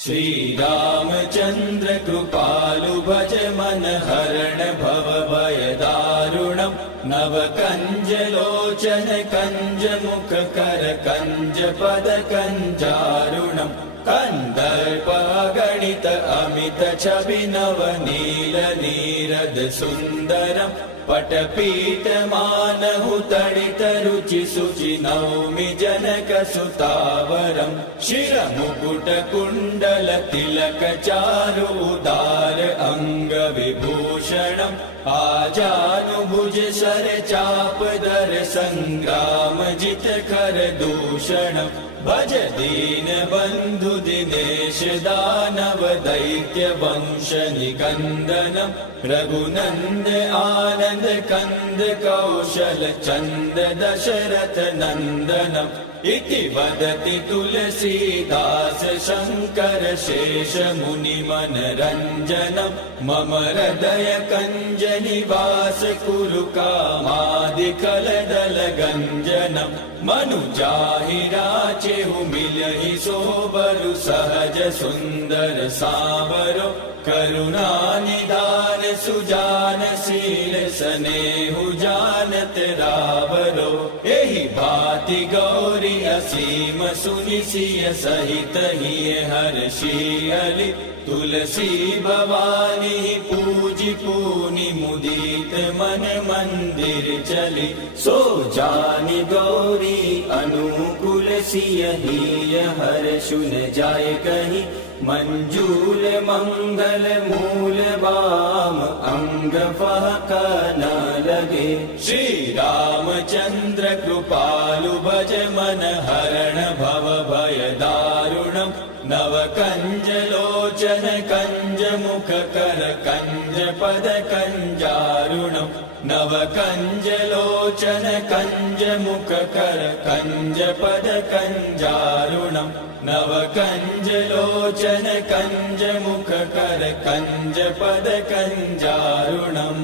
श्रीरामचन्द्र कृपालु भज मन हरण भव भय दारुणम् नव कञ्जलोचन कञ्ज मुख कर कञ्ज पद कञ्जारुणम् कन्दर्प गणित अमित छवि नव नील नीरद सुन्दरम् पटपीठ मानहु तडित रुचि शुचि नौमि जनक सुतावरम् शिर मुकुट कुण्डल तिलक चारु उदार अंग विभूषणम् आजानुभुज सर चाप दर संग्राम जित कर दूषणम् भज दीन बंधु दिनेश दानव दैत्य वंश निकंदनम् रघुनंद आनंद कंद कौशल चंद दशरथ नंदनम् इति वदति तुलसीदास शंकर शेष मुनि मनरंजनम् मम हृदय कंज निवास कुरु कामादिकल दल गंजनम् मनुजाहि राचेहु मिलहि सोबरु सहज सुंदर सावरो करुणा निदान सुजान शील स्नेहु जानत रावरो एहि भांति गौरी असीम सुनि सिय सहित हिय हर्षियलि तुलसी भवानी पूजि पूनि मुदित मन मंदिर चली सो जानि गौरी अनुकूल सिय हिय हर्षु न जाय कहि मंजूल मंगल मूल वाम अंग फहक न लगे श्री रामचंद्र कृपालु भज मन हरण भव भय दारुणम् नव कंज लोचन कंज मुख कर कंज पद कंजारुणम् नव कंज लोचन कंज मुख कर कंज पद कंजारुणम् नव कंज लोचन कंज मुख कर कंज पद कंजारुणम्।